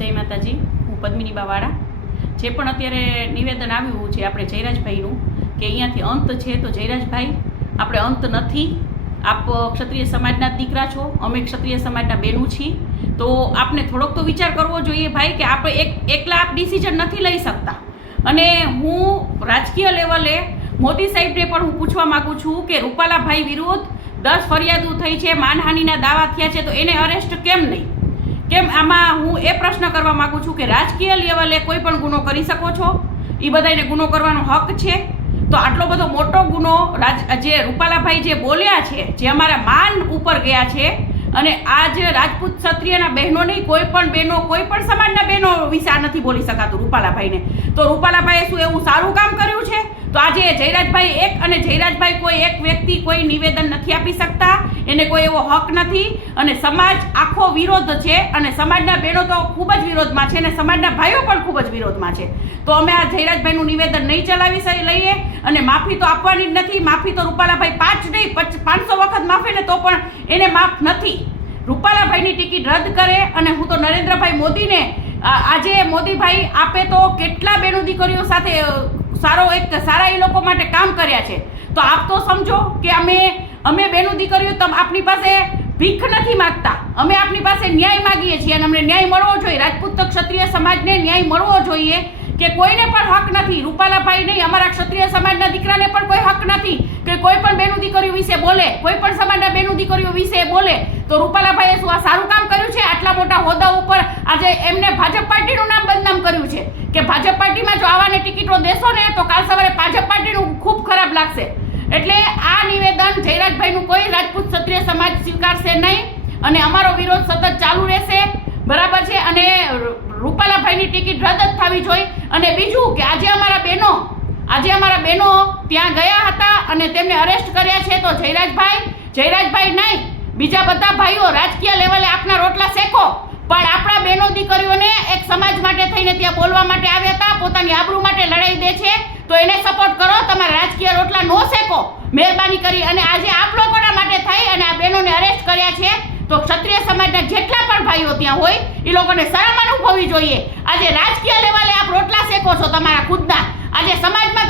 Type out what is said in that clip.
જય માતાજી હું પદ્મિની બાવાળા જે પણ અત્યારે નિવેદન આવ્યું છે આપણે જયરાજભાઈનું કે અહીંયાથી અંત છે તો જયરાજભાઈ આપણે અંત નથી આપ ક્ષત્રિય સમાજના દીકરા છો અમે ક્ષત્રિય સમાજના બહેનું છીએ તો આપને થોડોક તો વિચાર કરવો જોઈએ ભાઈ કે આપણે એક એકલા આપ ડિસિઝન નથી લઈ શકતા અને હું રાજકીય લેવલે મોદી સાહેબને પણ હું પૂછવા માગું છું કે રૂપાલાભાઈ વિરુદ્ધ દસ ફરિયાદો થઈ છે માનહાનિના દાવા થયા છે તો એને અરેસ્ટ કેમ નહીં કેમ આમાં હું એ પ્રશ્ન કરવા માગું છું કે રાજકીય લેવલે કોઈ પણ ગુનો કરી શકો છો એ બધાને ગુનો કરવાનો હક છે તો આટલો બધો મોટો ગુનો રાજ જે રૂપાલાભાઈ જે બોલ્યા છે જે અમારા માન ઉપર ગયા છે અને આજ રાજપૂત ક્ષત્રિયના બહેનો નહીં કોઈ પણ બહેનો કોઈ પણ સમાજના બહેનો વિશે આ નથી બોલી શકાતું રૂપાલાભાઈને તો રૂપાલાભાઈએ શું એવું સારું કામ કર્યું છે તો આજે જયરાજભાઈ એક અને જયરાજભાઈ કોઈ એક વ્યક્તિ કોઈ નિવેદન નથી આપી શકતા એને કોઈ એવો હક નથી અને સમાજ આખો વિરોધ છે અને સમાજના બહેનો તો ખૂબ જ વિરોધમાં છે અને સમાજના ભાઈઓ પણ ખૂબ જ વિરોધમાં છે તો અમે આ જયરાજભાઈનું નિવેદન નહીં ચલાવી લઈએ અને માફી તો આપવાની જ નથી માફી તો રૂપાલાભાઈ પાંચ નહીં પાંચસો વખત માફે ને તો પણ એને માફ નથી રૂપાલાભાઈની ટિકિટ રદ કરે અને હું તો નરેન્દ્રભાઈ મોદીને આજે મોદીભાઈ આપે તો કેટલા બેનો દીકરીઓ સાથે સારો એક સારા એ લોકો માટે કામ કર્યા છે તો આપ તો સમજો કે અમે અમે બેનો દીકરીઓ તમ આપની પાસે ભીખ નથી માગતા અમે આપની પાસે ન્યાય માગીએ છીએ અને અમને ન્યાય મળવો જોઈએ રાજપૂત ક્ષત્રિય સમાજને ન્યાય મળવો જોઈએ કે કોઈને પણ હક નથી રૂપાલાભાઈ નહીં અમારા ક્ષત્રિય સમાજના દીકરાને પણ કોઈ હક નથી કે કોઈ પણ બેનું દીકરીઓ વિશે બોલે કોઈ પણ સમાજના બેનું દીકરીઓ વિશે બોલે તો રૂપાલાભાઈએ શું આ સારું કામ કર્યું ચૂંટણીમાં જો આવાને ટિકિટો દેશો ને તો કાલ સવારે ભાજપ પાર્ટીનું ખૂબ ખરાબ લાગશે એટલે આ નિવેદન જયરાજભાઈનું કોઈ રાજપૂત ક્ષત્રિય સમાજ સ્વીકારશે નહીં અને અમારો વિરોધ સતત ચાલુ રહેશે બરાબર છે અને રૂપાલાભાઈની ટિકિટ રદ જ થવી જોઈએ અને બીજું કે આજે અમારા બહેનો આજે અમારા બહેનો ત્યાં ગયા હતા અને તેમને અરેસ્ટ કર્યા છે તો જયરાજભાઈ જયરાજભાઈ નહીં બીજા બધા ભાઈઓ રાજકીય લેવલે આપના રોટલા શેકો સમાજ માટે થઈને ત્યાં બોલવા માટે આવ્યા હતા પોતાની આબરૂ માટે લડાઈ દે છે તો એને સપોર્ટ કરો તમારા રાજકીય રોટલા નો શેકો મહેરબાની કરી અને આજે આપ લોકોના માટે થઈ અને આ બહેનોને અરેસ્ટ કર્યા છે તો ક્ષત્રિય સમાજના જેટલા પણ ભાઈઓ ત્યાં હોય એ લોકોને શરમ અનુભવવી જોઈએ આજે રાજકીય લેવલે આપ રોટલા શેકો છો તમારા ખુદના આજે સમાજમાં